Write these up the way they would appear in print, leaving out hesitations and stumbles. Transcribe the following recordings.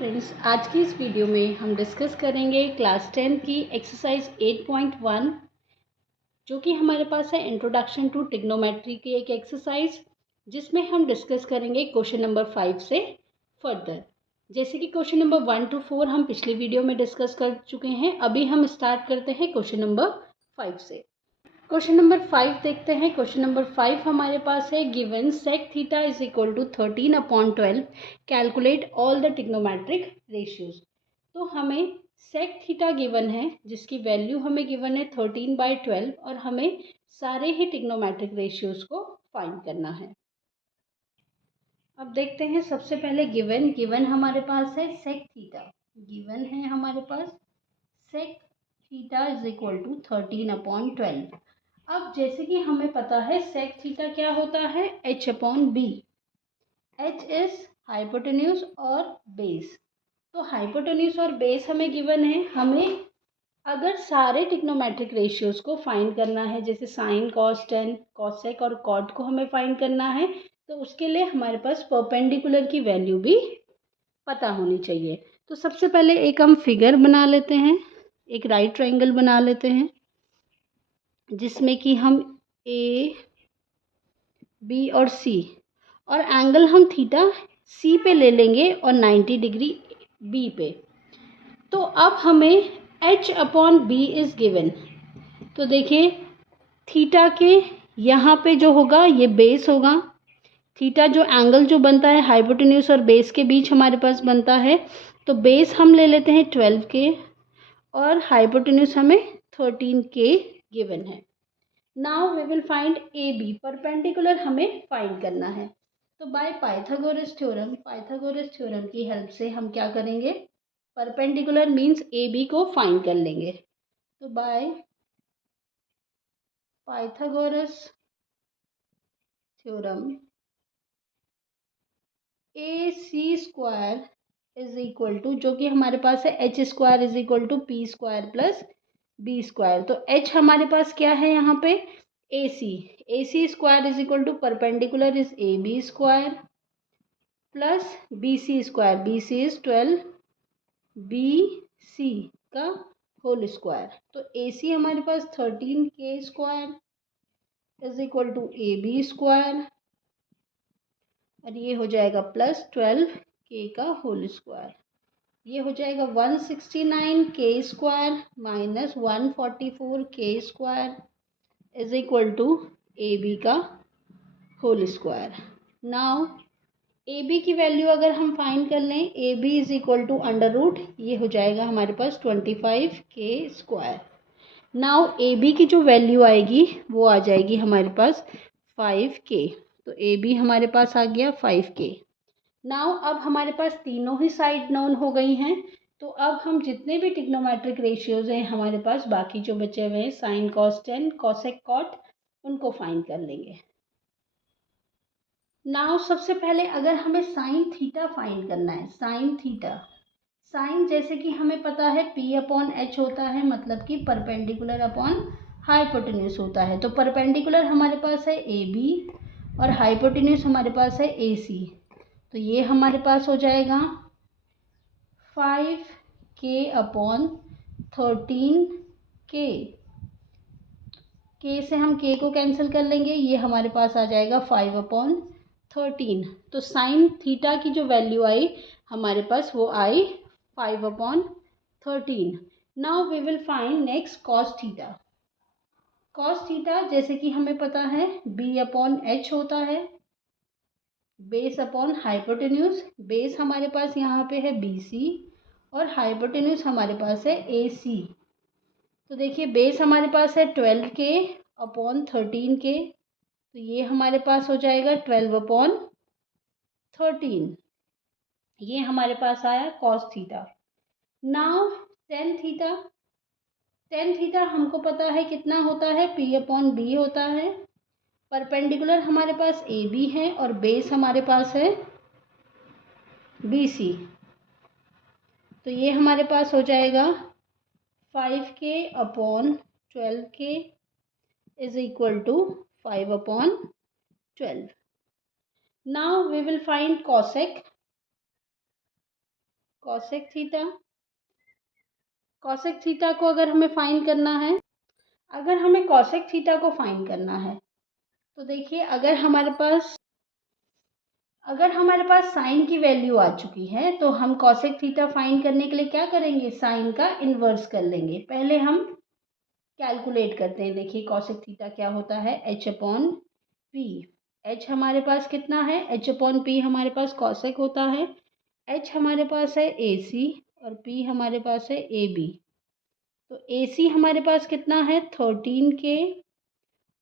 Friends, आज की इस वीडियो में हम डिस्कस करेंगे क्लास 10 की एक्सरसाइज 8.1 जो कि हमारे पास है इंट्रोडक्शन टू ट्रिग्नोमेट्री की एक एक्सरसाइज, जिसमें हम डिस्कस करेंगे क्वेश्चन नंबर 5 से फर्दर। जैसे कि क्वेश्चन नंबर 1 to 4 हम पिछली वीडियो में डिस्कस कर चुके हैं। अभी हम स्टार्ट करते हैं क्वेश्चन नंबर 5 से। क्वेश्चन नंबर 5 देखते हैं। क्वेश्चन नंबर 5 हमारे पास है given sec theta is equal to 13/12 calculate all the trigonometric ratios. तो हमें sec थीटा गिवन है, जिसकी वैल्यू हमें गिवन है 13/12 और हमें सारे ही ट्रिग्नोमेट्रिक रेशियोज को फाइंड करना है। अब देखते हैं, सबसे पहले गिवन हमारे पास है sec थीटा। गिवन है हमारे पास sec theta is equal to 13/12। अब जैसे कि हमें पता है sec थीटा क्या होता है, h/b। h इज हाइपोटेन्यूज और बेस। तो हाइपोटेन्यूज और बेस हमें गिवन है। हमें अगर सारे ट्रिग्नोमेट्रिक रेशियोज को फाइंड करना है, जैसे साइन, कॉस, टेन, कॉसेक और कॉट को हमें फाइंड करना है, तो उसके लिए हमारे पास परपेंडिकुलर की वैल्यू भी पता होनी चाहिए। तो सबसे पहले एक हम फिगर बना लेते हैं, एक राइट ट्रायंगल बना लेते हैं, जिसमें कि हम ए, बी और सी और एंगल हम थीटा सी पे ले लेंगे और 90 डिग्री बी पे। तो अब हमें h/b इज गिवन। तो देखिए, थीटा के यहाँ पे जो होगा ये बेस होगा। थीटा जो एंगल जो बनता है हाइपोटेन्यूज और बेस के बीच हमारे पास बनता है, तो बेस हम ले लेते हैं 12 के और हाइपोटेन्यूज हमें 13 के गिवन है। Now we will find A B, perpendicular हमें फाइंड करना है। तो बाय पाइथागोरस थ्योरम की हेल्प से हम क्या करेंगे, परपेंडिकुलर मीन्स ए बी को फाइंड कर लेंगे। तो by Pythagoras theorem A C square is equal to, जो कि हमारे पास है H square is equal to P square plus B square. तो एच हमारे पास क्या है यहाँ पे, A C square is equal to perpendicular is A B square plus B C square, B C is 12 B C का whole square. तो ए सी हमारे पास 13 के square is equal to A B square और ये हो जाएगा प्लस 12 के का होल स्क्वायर। ये हो जाएगा 169 के स्क्वायर माइनस 144 के square is equal to A b का whole square. Now a b की वैल्यू अगर हम फाइंड कर लें, a b is equal to under root, ये हो जाएगा हमारे पास 25 के स्क्वायर। नाउ ए बी की जो वैल्यू आएगी वो आ जाएगी हमारे पास 5k। तो ए बी हमारे पास आ गया 5k। नाउ अब हमारे पास तीनों ही साइड नोन हो गई हैं। तो अब हम जितने भी ट्रिग्नोमेट्रिक रेशियोज हैं हमारे पास, बाकी जो बचे हुए हैं sine, cos, tan, cosec, cot, उनको फाइंड कर लेंगे। नाउ सबसे पहले अगर हमें साइन थीटा फाइंड करना है, साइन थीटा, साइन जैसे कि हमें पता है p/h होता है, मतलब कि परपेंडिकुलर अपॉन हाइपोटेन्यूज होता है। तो परपेंडिकुलर हमारे पास है ए बी और हाइपोटेन्यूज हमारे पास है ए सी। तो ये हमारे पास हो जाएगा 5k/13k। k से हम k को कैंसिल कर लेंगे, ये हमारे पास आ जाएगा 5/13। तो साइन थीटा की जो वैल्यू आई हमारे पास वो आई 5/13। Now we will find next cos theta. Cos theta जैसे कि हमें पता है b/h होता है, बेस अपॉन हाइपोटेन्यूज। बेस हमारे पास यहाँ पे है BC और हाइपोटेन्यूज हमारे पास है AC। तो देखिए, बेस हमारे पास है 12k/13k, तो ये हमारे पास हो जाएगा 12/13। ये हमारे पास आया cos theta. Now tan theta, tan theta हमको पता है कितना होता है, p/b होता है। परपेंडिकुलर हमारे पास ए बी है और बेस हमारे पास है BC। तो ये हमारे पास हो जाएगा 5k/12k is equal to 5/12. Now we will find cosec. Cosec theta. Cosec theta को अगर हमें फाइंड करना है, अगर हमें कॉसेक थीटा को फाइंड करना है तो देखिए, अगर हमारे पास साइन की वैल्यू आ चुकी है तो हम कॉसेक थीटा फाइंड करने के लिए क्या करेंगे, साइन का इन्वर्स कर लेंगे। पहले हम कैलकुलेट करते हैं। देखिए कॉसेक थीटा क्या होता है, एच अपॉन पी। एच हमारे पास कितना है, एच अपॉन पी हमारे पास कॉसेक होता है। एच हमारे पास है ए सी और पी हमारे पास है ए बी। तो ए सी हमारे पास कितना है 13K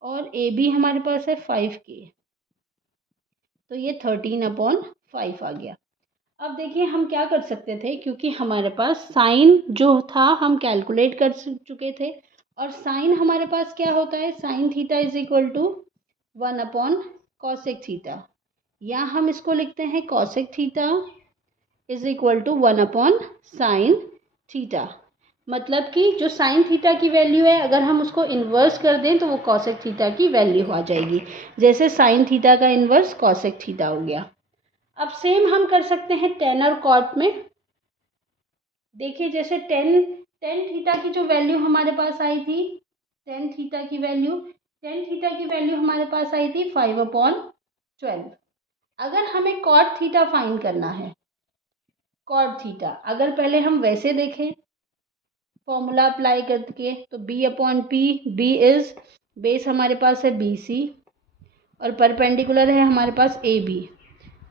और ए बी हमारे पास है 5K। तो ये 13/5 आ गया। अब देखिए हम क्या कर सकते थे, क्योंकि हमारे पास साइन जो था हम कैलकुलेट कर चुके थे और साइन हमारे पास क्या होता है, sine theta is equal to 1/कॉसेक थीटा, या हम इसको लिखते हैं cosec theta is equal to 1/साइन थीटा। मतलब कि जो साइन थीटा की वैल्यू है अगर हम उसको इन्वर्स कर दें तो वो कॉसेक थीटा की वैल्यू आ जाएगी। जैसे साइन थीटा का इन्वर्स कॉसेक थीटा हो गया। अब सेम हम कर सकते हैं टेन और कॉट में। देखिए जैसे टेन थीटा की जो वैल्यू हमारे पास आई थी, टेन थीटा की वैल्यू हमारे पास आई थी 5/12। अगर हमें कॉट थीटा फाइंड करना है, कॉट थीटा अगर पहले हम वैसे देखें फॉर्मूला अप्लाई करके, तो B upon P, B is base हमारे पास है बी सी और परपेंडिकुलर है हमारे पास ए बी।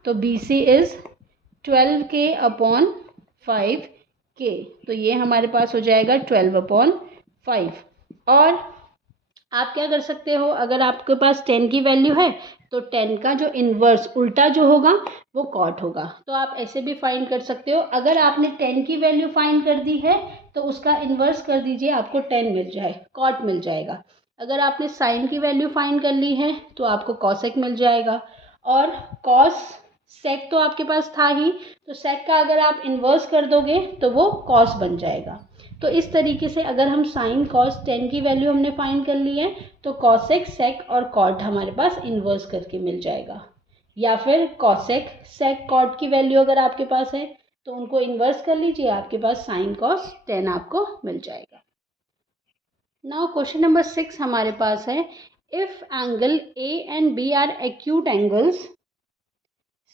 तो बी सी इज 12K/5K। तो ये हमारे पास हो जाएगा 12/5। और आप क्या कर सकते हो, अगर आपके पास 10 की वैल्यू है तो 10 का जो इन्वर्स उल्टा जो होगा वो कॉट होगा। तो आप ऐसे भी फाइंड कर सकते हो। अगर आपने 10 की वैल्यू फाइंड कर दी है तो उसका इन्वर्स कर दीजिए, आपको 10 मिल जाए, कॉट मिल जाएगा। अगर आपने साइन की वैल्यू फाइंड कर ली है तो आपको कॉसेक मिल जाएगा। और कॉस सेक तो आपके पास था ही, तो सेक का अगर आप इन्वर्स कर दोगे तो वो कॉस बन जाएगा। तो इस तरीके से अगर हम साइन कॉस 10 की वैल्यू हमने फाइंड कर ली है तो कॉसेक सेक और कॉट हमारे पास इन्वर्स करके मिल जाएगा। या फिर कॉसेक सेक कॉट की वैल्यू अगर आपके पास है तो उनको इन्वर्स कर लीजिए, आपके पास साइन कॉस 10 आपको मिल जाएगा। नाउ क्वेश्चन नंबर 6 हमारे पास है, if angle A and B are acute angles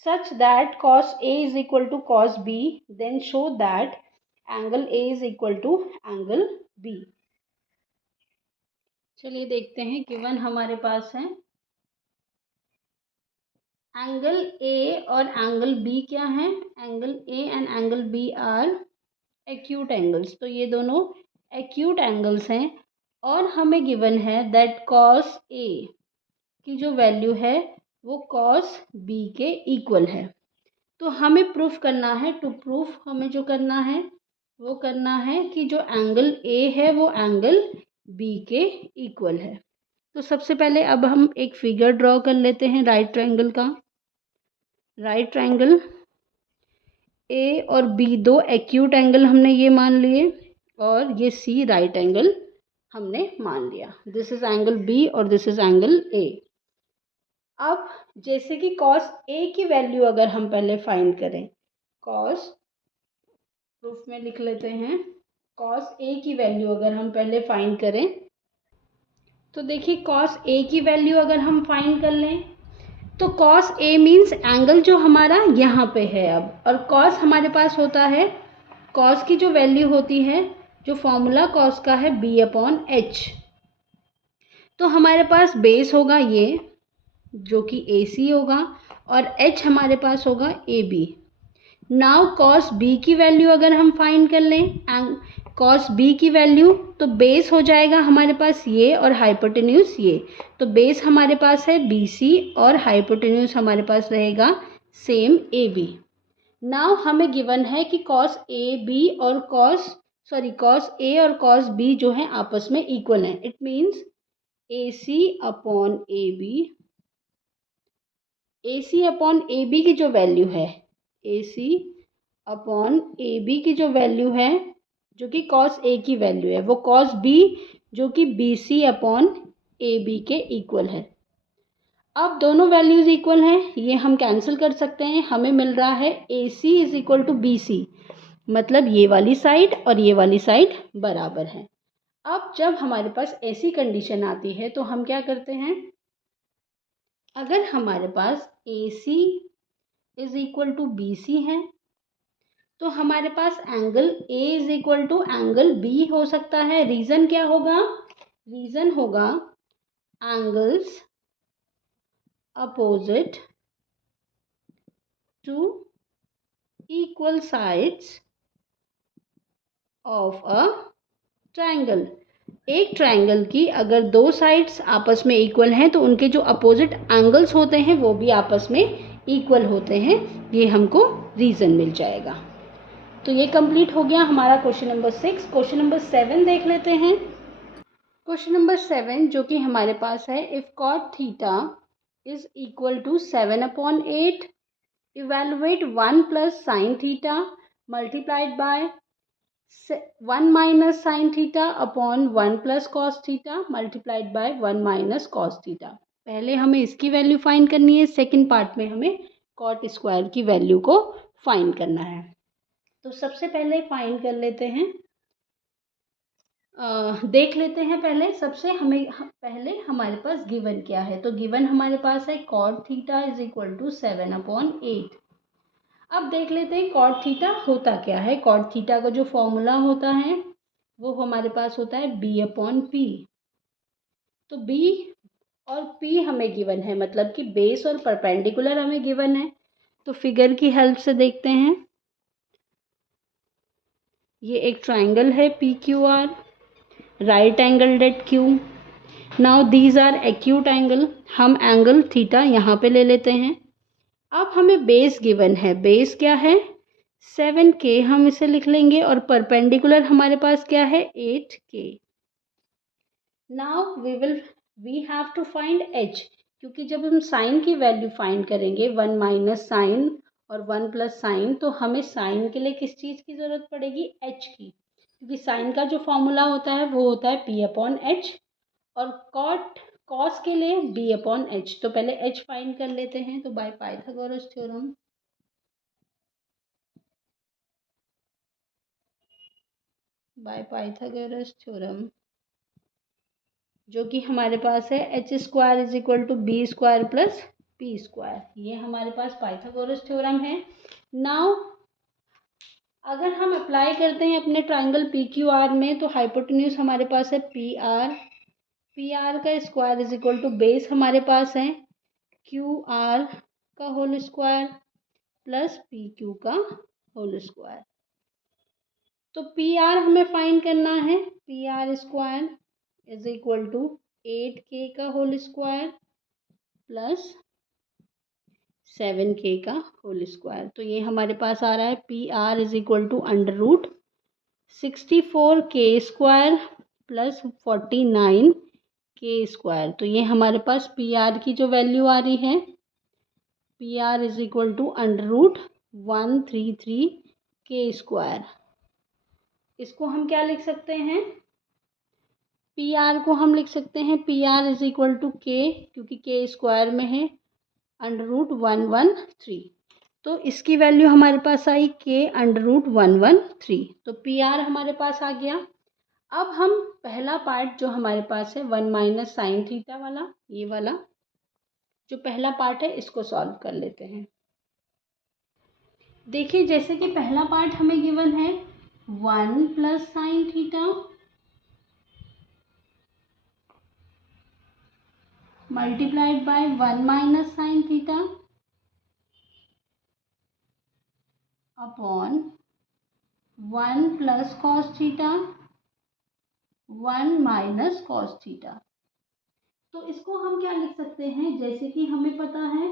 such that cos A is equal to cos B, then show that angle A is equal to angle B। चलिए देखते हैं, given हमारे पास है angle A और एंगल B क्या है, angle A and angle B are acute angles. तो ये दोनों एक्यूट एंगल्स हैं और हमें गिवन है दैट cos A की जो वैल्यू है वो cos B के इक्वल है। तो हमें प्रूफ करना है, टू प्रूफ हमें जो करना है वो करना है कि जो एंगल ए है वो एंगल बी के इक्वल है। तो सबसे पहले अब हम एक फिगर ड्रॉ कर लेते हैं राइट ट्रायंगल का। राइट ट्रायंगल ए और बी दो एक्यूट एंगल हमने ये मान लिए और ये सी राइट एंगल हमने मान लिया। दिस इज एंगल बी और दिस इज एंगल ए। अब जैसे कि कॉस ए की वैल्यू अगर हम पहले फाइंड करें, कॉस प्रूफ में लिख लेते हैं, कॉस ए की वैल्यू अगर हम पहले फाइंड करें तो देखिए कॉस ए की वैल्यू अगर हम फाइंड कर लें तो कॉस ए मीन्स एंगल जो हमारा यहाँ पे है अब, और कॉस हमारे पास होता है, कॉस की जो वैल्यू होती है, जो फॉर्मूला कॉस का है B/H। तो हमारे पास बेस होगा ये जो कि AC होगा और H हमारे पास होगा AB। नाउ कॉस बी की वैल्यू अगर हम फाइंड कर लें, कॉस बी की वैल्यू, तो बेस हो जाएगा हमारे पास ये और हाइपोटेन्यूज ये। तो बेस हमारे पास है BC और हाइपोटेन्यूज हमारे पास रहेगा सेम AB। नाउ हमें गिवन है कि कॉस ए और कॉस बी जो है आपस में इक्वल हैं। It means AC upon AB की जो वैल्यू है, AC अपॉन AB की जो वैल्यू है जो कि कॉस A की वैल्यू है, वो कॉस B जो कि BC अपॉन AB के इक्वल है। अब दोनों वैल्यूज़ इक्वल हैं, ये हम कैंसिल कर सकते हैं। हमें मिल रहा है AC is equal to BC। मतलब ये वाली साइड और ये वाली साइड बराबर है। अब जब हमारे पास ऐसी कंडीशन आती है तो हम क्या करते हैं, अगर हमारे पास AC is equal to BC है तो हमारे पास angle A is equal to angle B हो सकता है। रीज़न क्या होगा, रीज़न होगा angles opposite to equal sides of a triangle. एक ट्रायंगल की अगर दो साइड्स आपस में इक्वल हैं तो उनके जो अपोजिट एंगल्स होते हैं वो भी आपस में इक्वल होते हैं। ये हमको रीज़न मिल जाएगा। तो ये कंप्लीट हो गया हमारा क्वेश्चन नंबर 6। क्वेश्चन नंबर 7 देख लेते हैं। क्वेश्चन नंबर 7 जो कि हमारे पास है, if cot theta is equal to 7/8, evaluate 1 plus sine theta multiplied by 1 minus sine theta upon 1 plus cos theta multiplied by 1 minus cos theta. पहले हमें इसकी वैल्यू फाइंड करनी है, सेकंड पार्ट में हमें कॉट स्क्वायर की वैल्यू को find करना है। तो सबसे पहले फाइंड कर लेते हैं, देख लेते हैं पहले सबसे पहले हमारे पास गिवन क्या है। तो गिवन हमारे पास है cot theta is equal to 7/8। अब देख लेते हैं कॉट थीटा होता क्या है। कॉट थीटा का जो फॉर्मूला होता है वो हमारे पास होता है B/P। तो B और P हमें गिवन है, मतलब कि बेस और परपेंडिकुलर हमें गिवन है। तो फिगर की हेल्प से देखते हैं, ये एक ट्राइंगल है PQR, right angle at Q। Now these are acute angle. हम एंगल थीटा यहाँ पे ले लेते हैं। अब हमें बेस गिवन है, बेस क्या है 7K, हम इसे लिख लेंगे, और परपेंडिकुलर हमारे पास क्या है 8K। Now we have to find H, क्योंकि जब हम साइन की वैल्यू फाइंड करेंगे 1 माइनस साइन और 1 प्लस साइन, तो हमें साइन के लिए किस चीज़ की ज़रूरत पड़ेगी, H की, क्योंकि साइन का जो फॉर्मूला होता है वो होता है P/H, और कॉस के लिए B/H। तो पहले H फाइंड कर लेते हैं। तो बाय पाइथागोरस थ्योरम, जो कि हमारे पास है H² is equal to B² plus P²। ये हमारे पास पाइथागोरस थ्योरम है। नाउ अगर हम अप्लाई करते हैं अपने ट्राइंगल PQR में, तो हाइपोटेन्यूज हमारे पास है PR का square is equal to base हमारे पास है QR का होल स्क्वायर प्लस PQ का होल स्क्वायर। तो PR हमें फाइंड करना है, PR² is equal to 8K का होल स्क्वायर प्लस 7K का होल स्क्वायर। तो ये हमारे पास आ रहा है PR is equal to √64K² plus 49K²। तो ये हमारे पास PR की जो वैल्यू आ रही है, PR is equal to √133K²। इसको हम क्या लिख सकते हैं, PR को हम लिख सकते हैं PR is equal to K, क्योंकि K² में है √113। तो इसकी वैल्यू हमारे पास आई K√113। तो PR हमारे पास आ गया। अब हम पहला पार्ट जो हमारे पास है 1 माइनस साइन थीटा वाला, ये वाला जो पहला पार्ट है इसको सॉल्व कर लेते हैं। देखिए जैसे कि पहला पार्ट हमें गिवन है 1 plus sine theta multiplied by 1 minus sine theta upon 1 plus cos theta 1 minus cos theta. तो इसको हम क्या लिख सकते हैं, जैसे कि हमें पता है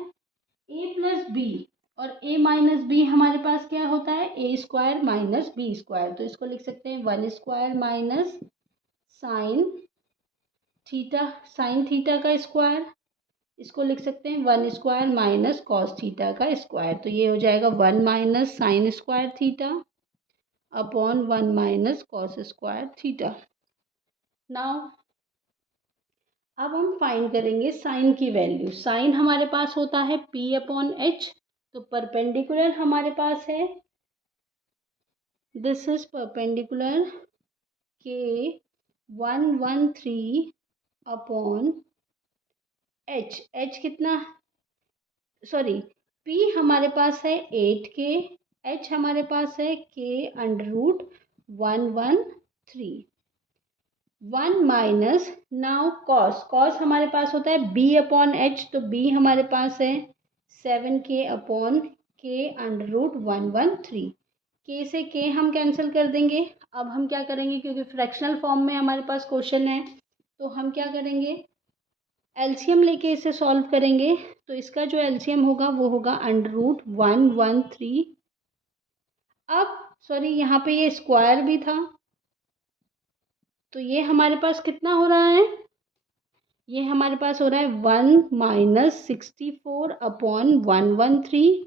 A प्लस बी और A माइनस बी हमारे पास क्या होता है A² माइनस B²। तो इसको लिख सकते हैं 1² माइनस साइन थीटा का स्क्वायर। इसको लिख सकते हैं 1² माइनस कॉस थीटा का स्क्वायर। तो ये हो जाएगा 1 minus sine square theta upon 1 minus cos square theta. Now अब हम फाइंड करेंगे साइन की वैल्यू। साइन हमारे पास होता है P/H। तो परपेंडिकुलर हमारे पास है दिस इज परपेंडिकुलर के 113 अपॉन एच। एच कितना, सॉरी, पी हमारे पास है 8K, एच हमारे पास है K√113। 1 minus, now cos, cos हमारे पास होता है B अपॉन एच, तो B हमारे पास है 7K अपॉन K√113। K से K हम कैंसिल कर देंगे। अब हम क्या करेंगे, क्योंकि फ्रैक्शनल फॉर्म में हमारे पास क्वेश्चन है, तो हम क्या करेंगे, एलसीएम लेके इसे सॉल्व करेंगे। तो इसका जो एलसीएम होगा वो होगा √113। अब सॉरी, यहाँ पे ये स्क्वायर भी था, तो ये हमारे पास कितना हो रहा है, ये हमारे पास हो रहा है 1 minus 64 upon 113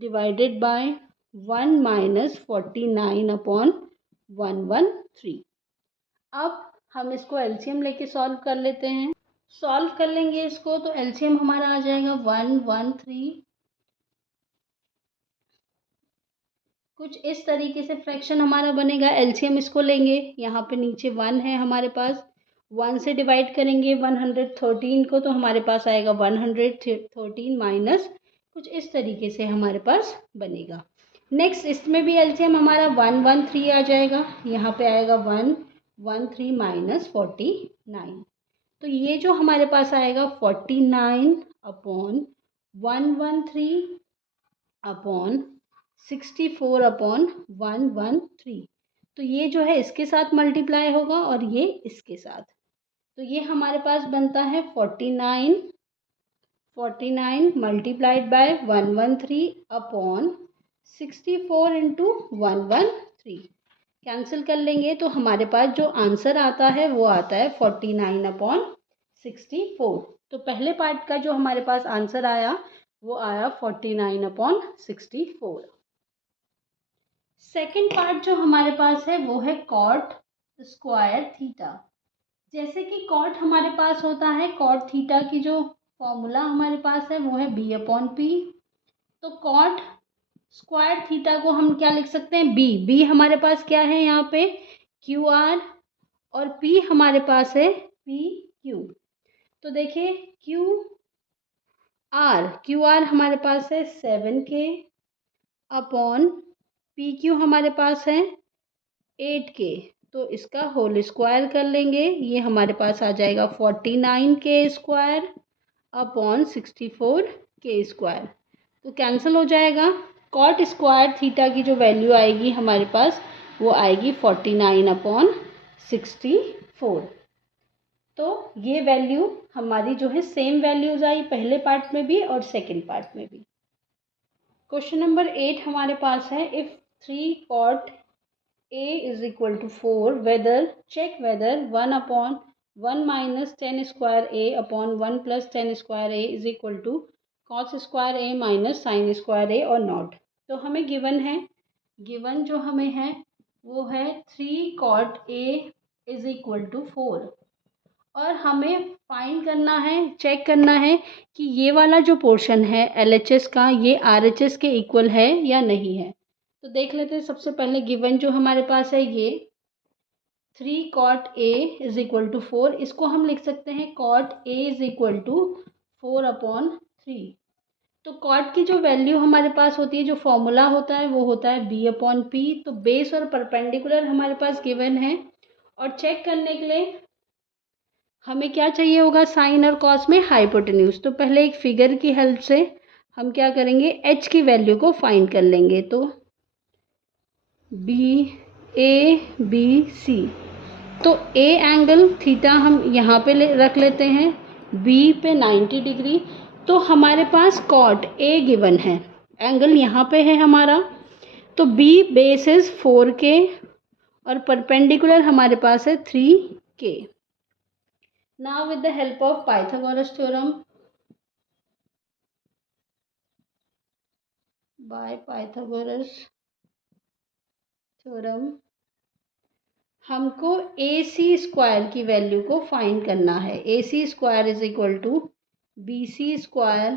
divided by 1 minus 49 upon 113। अब हम इसको एलसीएम लेके सॉल्व कर लेते हैं। सॉल्व कर लेंगे इसको, तो एलसीएम हमारा आ जाएगा 113। कुछ इस तरीके से फ्रैक्शन हमारा बनेगा। एलसीएम इसको लेंगे, यहाँ पे नीचे 1 है हमारे पास, 1 से डिवाइड करेंगे 113 को, तो हमारे पास आएगा 113 माइनस, कुछ इस तरीके से हमारे पास बनेगा। नेक्स्ट इसमें भी एलसीएम हमारा 113 आ जाएगा, यहाँ पे आएगा 113 माइनस 49। तो ये जो हमारे पास आएगा 49 अपॉन 113 अपॉन 64 अपॉन 113, तो ये जो है इसके साथ मल्टीप्लाई होगा और ये इसके साथ, तो ये हमारे पास बनता है 49 multiplied by 113 upon 64 into 113। Cancel कर लेंगे तो हमारे पास जो आंसर आता है वो आता है 49 अपॉन 64। तो पहले पार्ट का जो हमारे पास आंसर आया वो आया 49 अपॉन 64। सेकेंड पार्ट जो हमारे पास है वो है कॉट स्क्वायर थीटा। जैसे कि कॉट हमारे पास होता है, कॉट थीटा की जो फॉर्मूला हमारे पास है वो है B अपॉन पी। तो कॉट स्क्वायर थीटा को हम क्या लिख सकते हैं, बी हमारे पास क्या है यहाँ पे QR, और P हमारे पास है PQ। तो देखिए QR हमारे पास है 7K अपॉन PQ हमारे पास है 8K, तो इसका होल स्क्वायर कर लेंगे, ये हमारे पास आ जाएगा 49K square upon 64K square. तो कैंसिल हो जाएगा। कॉट स्क्वायर थीटा की जो वैल्यू आएगी हमारे पास वो आएगी 49 अपॉन 64। तो ये वैल्यू हमारी जो है सेम वैल्यूज आई पहले पार्ट में भी और सेकंड पार्ट में भी। क्वेश्चन नंबर 8 हमारे पास है, if 3 cot A is equal to 4, check whether 1 upon 1 minus 10 square A upon 1 plus 10 square A is equal to cos square A minus sin square A or not। तो हमें given है, given जो हमें है वो है 3 cot A is equal to 4, और हमें फाइंड करना है, चेक करना है कि ये वाला जो पोर्शन है LHS का ये RHS के इक्वल है या नहीं है। तो देख लेते हैं। सबसे पहले गिवन जो हमारे पास है ये 3 cot A is equal to 4, इसको हम लिख सकते हैं cot A is equal to 4 upon 3। तो कॉट की जो वैल्यू हमारे पास होती है, जो फॉर्मूला होता है वो होता है B अपॉन पी। तो बेस और परपेंडिकुलर हमारे पास गिवन है, और चेक करने के लिए हमें क्या चाहिए होगा, साइन और कॉस में हाइपोटेन्यूज। तो पहले एक फिगर की हेल्प से हम क्या करेंगे, एच की वैल्यू को फाइंड कर लेंगे। तो BABC, तो A एंगल थीटा हम यहाँ पे रख लेते हैं, B पे 90 डिग्री। तो हमारे पास कॉट A गिवन है, एंगल यहाँ पे है हमारा, तो B बेस इज 4K और परपेंडिकुलर हमारे पास है 3K। Now with the help of Pythagoras theorem, by Pythagoras theorem हमको AC स्क्वायर की वैल्यू को फाइंड करना है। AC square is equal to BC square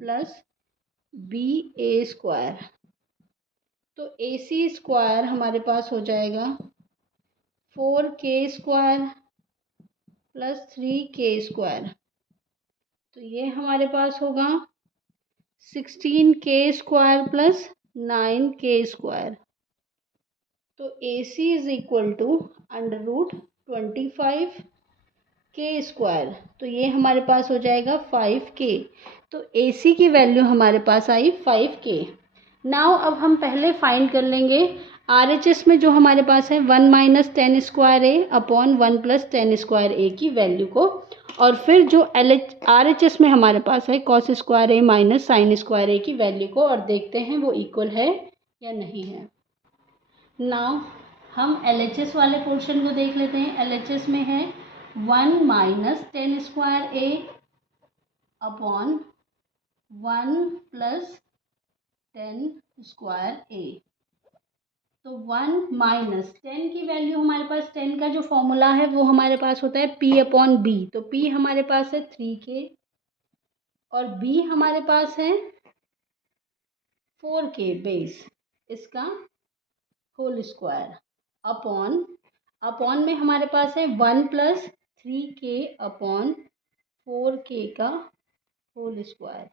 plus BA square. तो AC स्क्वायर हमारे पास हो जाएगा 4K square plus 3K square. तो ये हमारे पास होगा 16K square plus 9K square. तो AC is equal to under root 25K square. तो ये हमारे पास हो जाएगा 5K। तो AC की वैल्यू हमारे पास आई 5K। नाउ अब हम पहले फाइंड कर लेंगे RHS में जो हमारे पास है 1 minus 10 square A upon 1 plus 10 square ए की वैल्यू को, और फिर जो RHS में हमारे पास है cos square A minus sine square ए की वैल्यू को, और देखते हैं वो इक्वल है या नहीं है। नाउ हम LHS वाले पोर्शन को देख लेते हैं। LHS में है 1 minus 10 square A upon 1 plus 10 square ए। तो 1 माइनस 10 की वैल्यू हमारे पास 10 का जो फॉर्मूला है वो हमारे पास होता है P अपॉन बी। तो P हमारे पास है 3K और B हमारे पास है 4K बेस, इसका होल स्क्वायर अपॉन में हमारे पास है 1 प्लस 3K अपॉन 4K का होल स्क्वायर।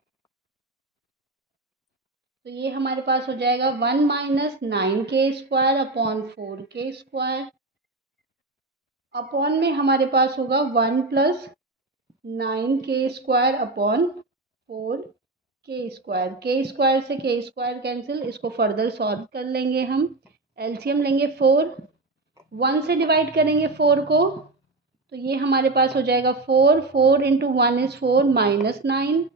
तो ये हमारे पास हो जाएगा 1 minus 9K square upon 4K square. Upon में हमारे पास होगा 1 plus 9K square upon 4K square. K square से K स्क्वायर कैंसिल, इसको फर्दर सॉल्व कर लेंगे हम। एलसीएम लेंगे 4, 1 से डिवाइड करेंगे 4 को, तो ये हमारे पास हो जाएगा 4 इंटू 1 इज़ 4 माइनस 9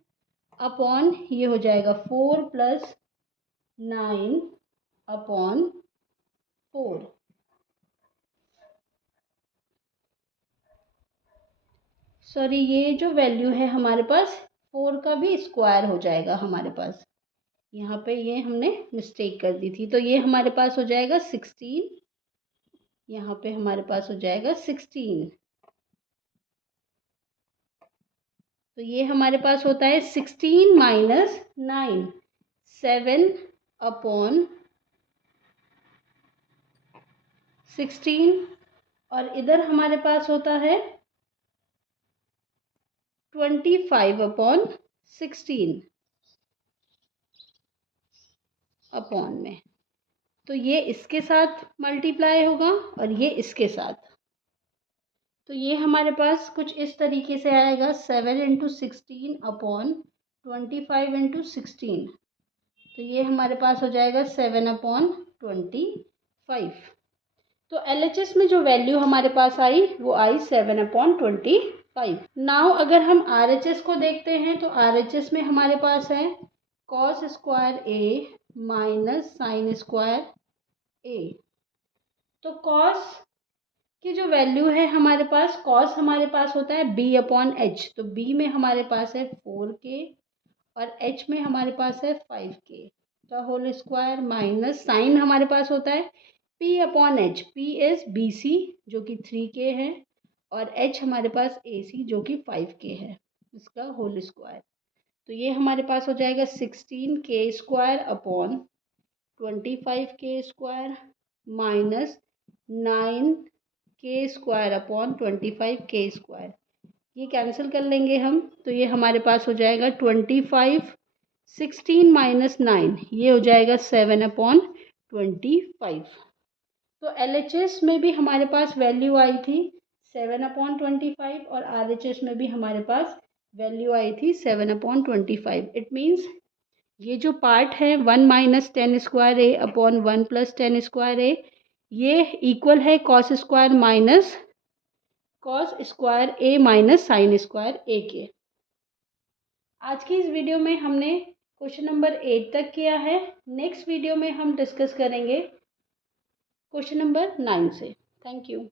अपॉन ये हो जाएगा 4 प्लस 9 अपॉन 4। सॉरी, ये जो वैल्यू है हमारे पास 4 का भी स्क्वायर हो जाएगा हमारे पास, यहाँ पे ये हमने मिस्टेक कर दी थी। तो ये हमारे पास हो जाएगा 16, यहाँ पे हमारे पास हो जाएगा 16। तो ये हमारे पास होता है 16 माइनस 9, 7 अपॉन 16, और इधर हमारे पास होता है 25 अपॉन 16 अपॉन में। तो ये इसके साथ मल्टीप्लाई होगा और ये इसके साथ। तो ये हमारे पास कुछ इस तरीके से आएगा 7 इंटू 16 अपॉन 25 इंटू 16। तो ये हमारे पास हो जाएगा 7 अपॉन 25। तो LHS में जो वैल्यू हमारे पास आई वो आई 7 अपॉन 25। नाउ अगर हम RHS को देखते हैं तो RHS में हमारे पास है cos square A minus sine square ए। तो कॉस की जो वैल्यू है हमारे पास, कॉस हमारे पास होता है B अपॉन एच। तो B में हमारे पास है 4K और H में हमारे पास है 5K का होल स्क्वायर, माइनस साइन हमारे पास होता है P upon H. P is BC जो कि 3K है और H हमारे पास AC जो कि 5K है, इसका होल स्क्वायर। तो ये हमारे पास हो जाएगा 16K square upon 25K square minus 9K square upon 25K square. ये कैंसिल कर लेंगे हम, तो ये हमारे पास हो जाएगा 25, 16 माइनस 9, ये हो जाएगा 7 अपॉन 25। तो LHS में भी हमारे पास वैल्यू आई थी 7 अपॉन 25 और RHS में भी हमारे पास वैल्यू आई थी 7 अपॉन 25। इट मीन्स ये जो पार्ट है 1 minus 10 square A upon 1 plus 10 square A, ये इक्वल है cos square minus cos square A minus sine square A के। आज की इस वीडियो में हमने क्वेश्चन नंबर 8 तक किया है। नेक्स्ट वीडियो में हम डिस्कस करेंगे क्वेश्चन नंबर 9 से। Thank you.